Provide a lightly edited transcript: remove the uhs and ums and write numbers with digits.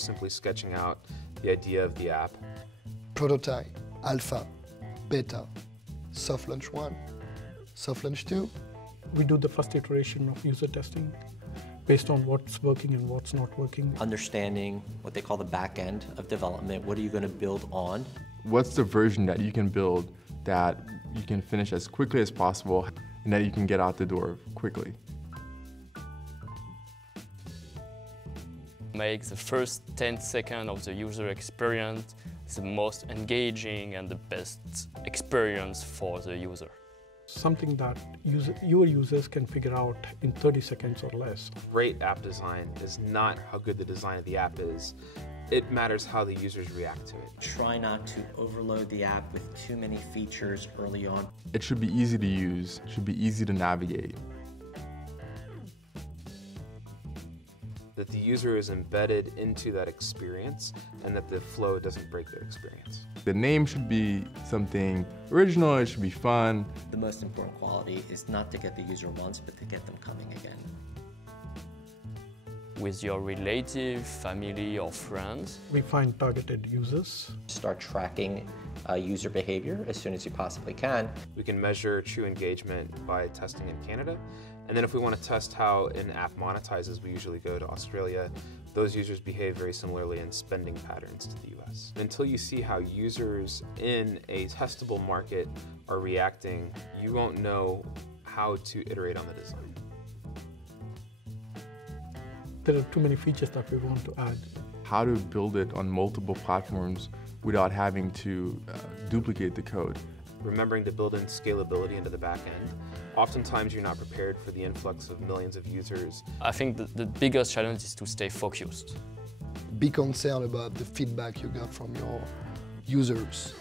Simply sketching out the idea of the app. Prototype, alpha, beta, soft launch 1, soft launch 2. We do the first iteration of user testing based on what's working and what's not working. Understanding what they call the back end of development. What are you going to build on? What's the version that you can build that you can finish as quickly as possible and that you can get out the door quickly? Make the first 10 seconds of the user experience the most engaging and the best experience for the user. Something that your users can figure out in 30 seconds or less. Great app design is not how good the design of the app is. It matters how the users react to it. Try not to overload the app with too many features early on. It should be easy to use, it should be easy to navigate. That the user is embedded into that experience and that the flow doesn't break their experience. The name should be something original, it should be fun. The most important quality is not to get the user once, but to get them coming again. With your relative, family or friends. We find targeted users. Start tracking user behavior as soon as you possibly can. We can measure true engagement by testing in Canada. And then if we want to test how an app monetizes, we usually go to Australia. Those users behave very similarly in spending patterns to the US. Until you see how users in a testable market are reacting, you won't know how to iterate on the design. There are too many features that we want to add. How to build it on multiple platforms without having to duplicate the code. Remembering to build in scalability into the back end. Oftentimes you're not prepared for the influx of millions of users. I think the biggest challenge is to stay focused. Be concerned about the feedback you got from your users.